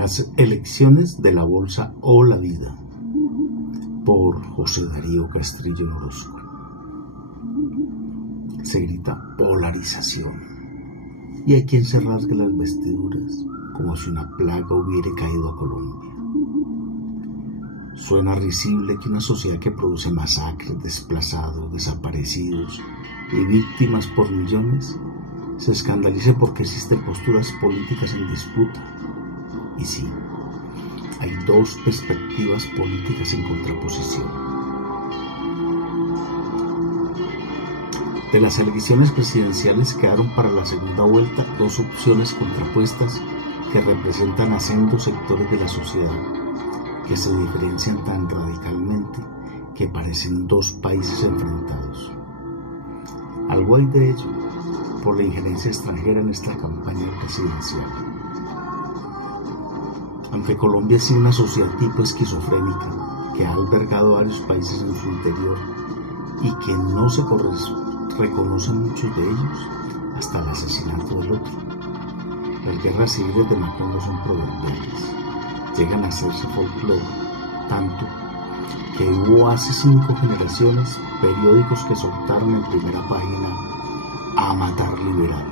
Las elecciones de la bolsa o la vida, por José Darío Castrillo Orozco. Se grita polarización y hay quien se rasgue las vestiduras como si una plaga hubiera caído a Colombia. Suena risible que una sociedad que produce masacres, desplazados, desaparecidos y víctimas por millones se escandalice porque existen posturas políticas en disputa. Y sí, hay dos perspectivas políticas en contraposición. De las elecciones presidenciales quedaron para la segunda vuelta dos opciones contrapuestas que representan a sendos sectores de la sociedad que se diferencian tan radicalmente que parecen dos países enfrentados. Algo hay de ello por la injerencia extranjera en esta campaña presidencial. Aunque Colombia ha sido una sociedad tipo esquizofrénica que ha albergado varios países en su interior y que no se reconocen muchos de ellos hasta el asesinato del otro. Las guerras civiles de Macron no son proverbiales, llegan a hacerse folclore, tanto que hubo hace 5 generaciones periódicos que soltaron en primera página a matar liberales.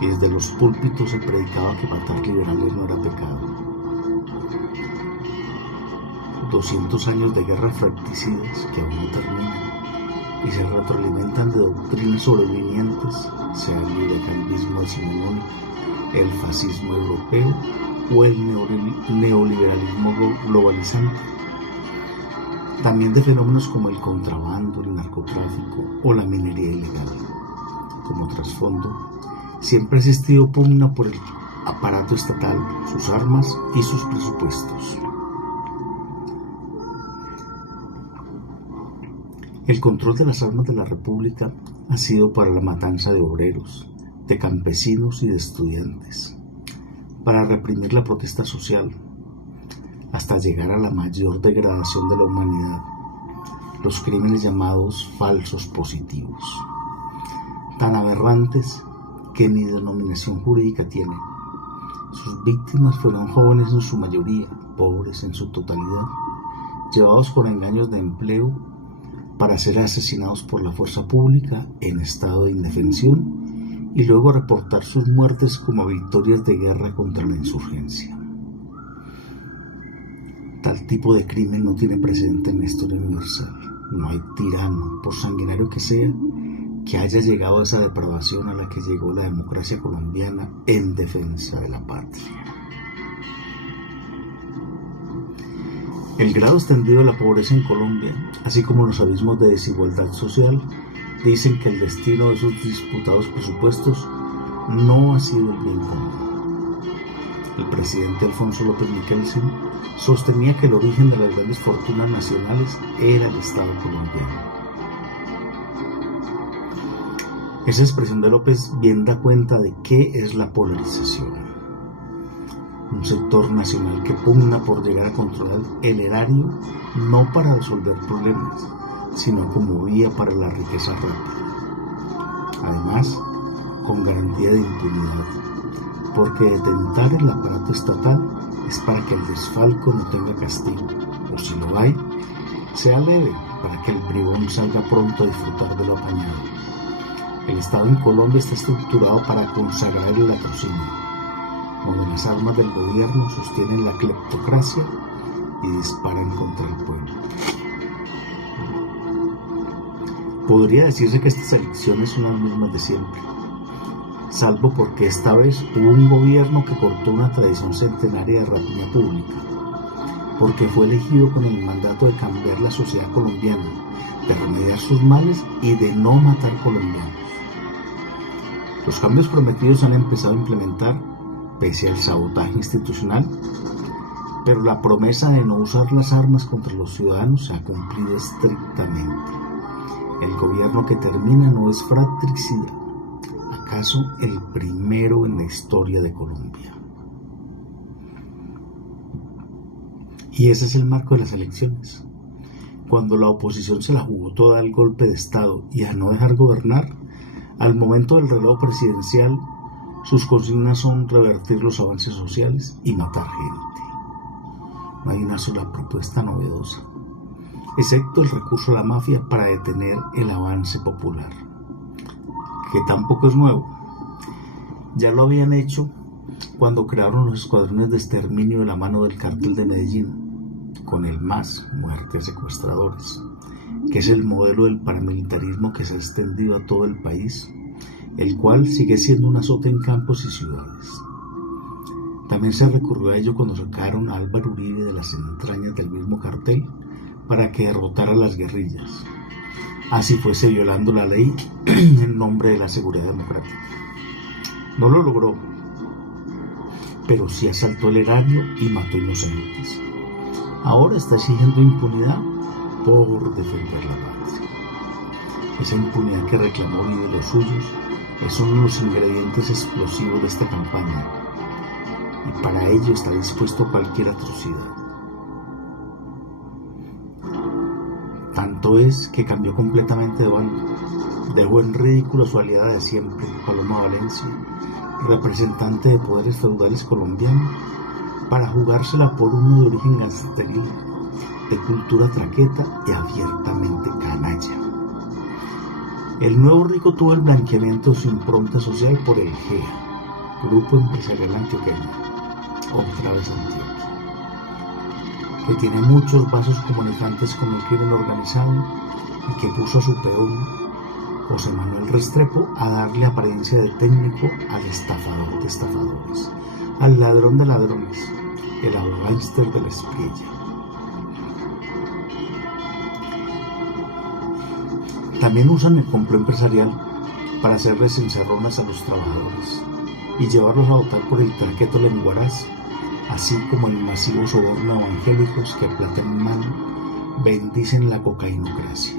Y desde los púlpitos se predicaba que matar liberales no era pecado. 200 años de guerras fratricidas que aún no terminan y se retroalimentan de doctrinas sobrevivientes, sea el liberalismo decimonónico, el fascismo europeo o el neoliberalismo globalizante. También de fenómenos como el contrabando, el narcotráfico o la minería ilegal. Como trasfondo, siempre ha existido pugna por el aparato estatal, sus armas y sus presupuestos. El control de las armas de la República ha sido para la matanza de obreros, de campesinos y de estudiantes, para reprimir la protesta social, hasta llegar a la mayor degradación de la humanidad, los crímenes llamados falsos positivos, tan aberrantes que ni denominación jurídica tienen. Sus víctimas fueron jóvenes en su mayoría, pobres en su totalidad, llevados por engaños de empleo para ser asesinados por la fuerza pública en estado de indefensión y luego reportar sus muertes como victorias de guerra contra la insurgencia. Tal tipo de crimen no tiene precedente en la historia universal. No hay tirano, por sanguinario que sea, que haya llegado a esa depravación a la que llegó la democracia colombiana en defensa de la patria. El grado extendido de la pobreza en Colombia, así como los abismos de desigualdad social, dicen que el destino de sus disputados presupuestos no ha sido el bien común. El presidente Alfonso López Michelsen sostenía que el origen de las grandes fortunas nacionales era el Estado colombiano. Esa expresión de López bien da cuenta de qué es la polarización. Un sector nacional que pugna por llegar a controlar el erario no para resolver problemas, sino como vía para la riqueza rápida. Además, con garantía de impunidad, porque detentar el aparato estatal es para que el desfalco no tenga castigo, o si lo hay, sea leve, para que el bribón salga pronto a disfrutar de lo apañado. El Estado en Colombia está estructurado para consagrar el latrocinio, donde las armas del gobierno sostienen la cleptocracia y disparan contra el pueblo. Podría decirse que estas elecciones son las mismas de siempre, salvo porque esta vez hubo un gobierno que cortó una tradición centenaria de rapiña pública, porque fue elegido con el mandato de cambiar la sociedad colombiana, de remediar sus males y de no matar colombianos. Los cambios prometidos se han empezado a implementar pese al sabotaje institucional, pero la promesa de no usar las armas contra los ciudadanos se ha cumplido estrictamente. El gobierno que termina no es fratricida, acaso el primero en la historia de Colombia. Y ese es el marco de las elecciones. Cuando la oposición se la jugó toda al golpe de Estado y a no dejar gobernar, al momento del reloj presidencial Sus consignas son revertir los avances sociales y matar gente. No hay una sola propuesta novedosa, excepto el recurso a la mafia para detener el avance popular, que tampoco es nuevo. Ya lo habían hecho cuando crearon los escuadrones de exterminio de la mano del Cártel de Medellín, con el MAS, muerte a secuestradores, que es el modelo del paramilitarismo que se ha extendido a todo el país, el cual sigue siendo un azote en campos y ciudades. También se recurrió a ello cuando sacaron a Álvaro Uribe de las entrañas del mismo cartel para que derrotara a las guerrillas, así fuese violando la ley en nombre de la seguridad democrática. No lo logró, pero sí asaltó el erario y mató inocentes. Ahora está exigiendo impunidad por defender la patria. Esa impunidad que reclamó Uribe y los suyos es uno de los ingredientes explosivos de esta campaña, y para ello está dispuesto a cualquier atrocidad. Tanto es que cambió completamente de bando, dejó en ridículo a su aliada de siempre, Paloma Valencia, representante de poderes feudales colombianos, para jugársela por uno de origen gangsteril, de cultura traqueta y abiertamente canalla. El nuevo rico tuvo el blanqueamiento de su impronta social por el GEA, Grupo Empresarial Antioqueño, otra vez Antioquia, que tiene muchos vasos comunicantes con el crimen organizado y que puso a su peón, José Manuel Restrepo, a darle apariencia de técnico al estafador de estafadores, al ladrón de ladrones, el gángster de la Espriella. También usan el complot empresarial para hacerles encerronas a los trabajadores y llevarlos a votar por el traqueto lenguaraz, así como el masivo soborno a evangélicos que, plata en mano, bendicen la cocainocracia.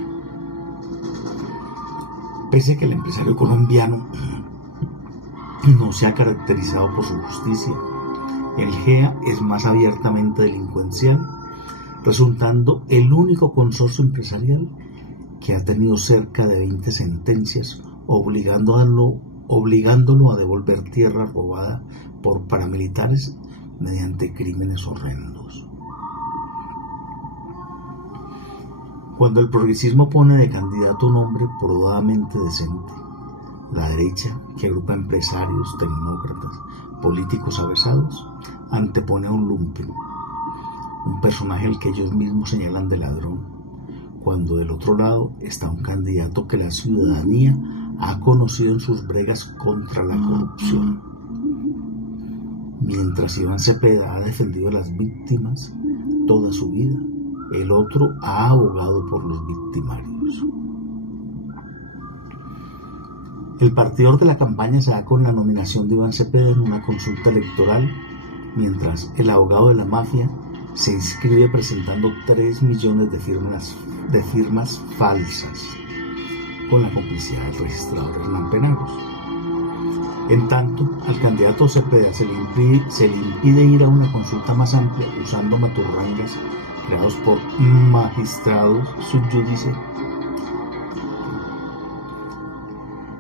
Pese a que el empresario colombiano no se ha caracterizado por su justicia, el GEA es más abiertamente delincuencial, resultando el único consorcio empresarial que ha tenido cerca de 20 sentencias obligándolo a devolver tierra robada por paramilitares mediante crímenes horrendos. Cuando el progresismo pone de candidato a un hombre probadamente decente, la derecha, que agrupa empresarios, tecnócratas, políticos avesados, antepone a un lumpen, un personaje al que ellos mismos señalan de ladrón, cuando del otro lado está un candidato que la ciudadanía ha conocido en sus bregas contra la corrupción. Mientras Iván Cepeda ha defendido a las víctimas toda su vida, el otro ha abogado por los victimarios. El partidor de la campaña se da con la nominación de Iván Cepeda en una consulta electoral, mientras el abogado de la mafia se inscribe presentando 3 millones de firmas falsas, con la complicidad del registrador Hernán Penagos. En tanto, al candidato Cepeda se le impide ir a una consulta más amplia usando maturrangas creados por magistrados subjudice.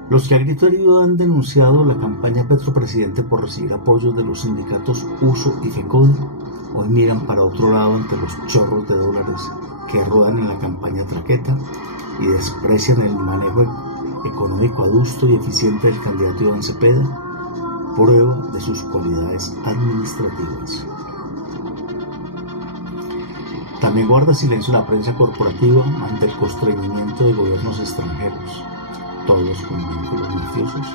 Los que a grito herido han denunciado la campaña Petro Presidente por recibir apoyos de los sindicatos USO y FECODE, hoy miran para otro lado ante los chorros de dólares que rodan en la campaña traqueta y desprecian el manejo económico adusto y eficiente del candidato Iván Cepeda, prueba de sus cualidades administrativas. También guarda silencio la prensa corporativa ante el constreñimiento de gobiernos extranjeros, todos con vínculos mafiosos,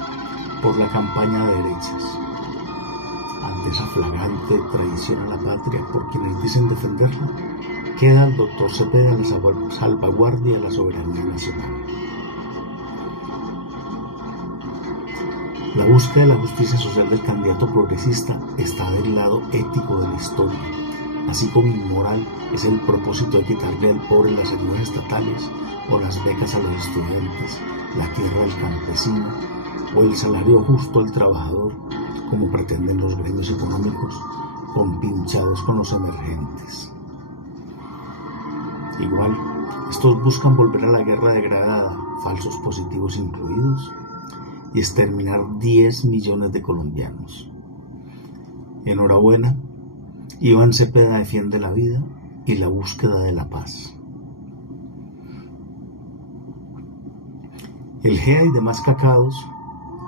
por la campaña de derechas. Ante esa flagrante traición a la patria por quienes dicen defenderla, queda el doctor Cepeda en la salvaguardia de la soberanía nacional. La búsqueda de la justicia social del candidato progresista está del lado ético de la historia, así como inmoral es el propósito de quitarle al pobre las ayudas estatales o las becas a los estudiantes, la tierra del campesino o el salario justo al trabajador, como pretenden los gremios económicos, compinchados con los emergentes. Igual, estos buscan volver a la guerra degradada, falsos positivos incluidos, y exterminar 10 millones de colombianos. Enhorabuena, Iván Cepeda defiende la vida y la búsqueda de la paz. El GEA y demás cacaos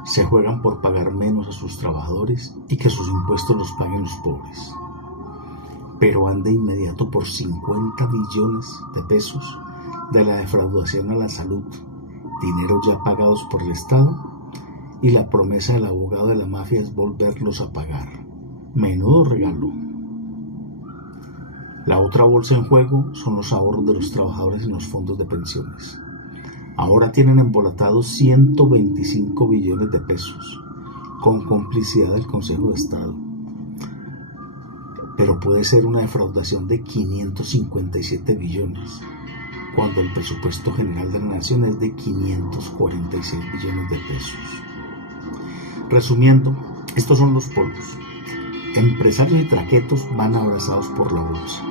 se juegan por pagar menos a sus trabajadores y que sus impuestos los paguen los pobres. Pero van de inmediato por 50 billones de pesos de la defraudación a la salud, dinero ya pagados por el Estado, y la promesa del abogado de la mafia es volverlos a pagar. Menudo regalo. La otra bolsa en juego son los ahorros de los trabajadores en los fondos de pensiones. Ahora tienen embolatados 125 billones de pesos, con complicidad del Consejo de Estado. Pero puede ser una defraudación de 557 billones, cuando el presupuesto general de la nación es de 546 billones de pesos. Resumiendo, estos son los polos. Empresarios y traquetos van abrazados por la bolsa.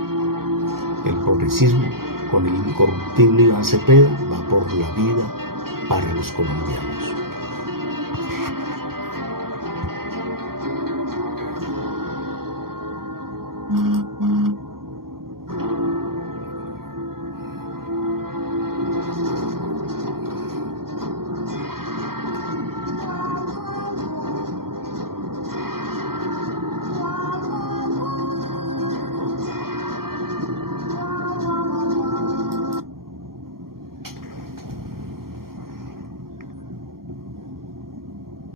El progresismo, con el incorruptible Iván Cepeda, va por la vida para los colombianos.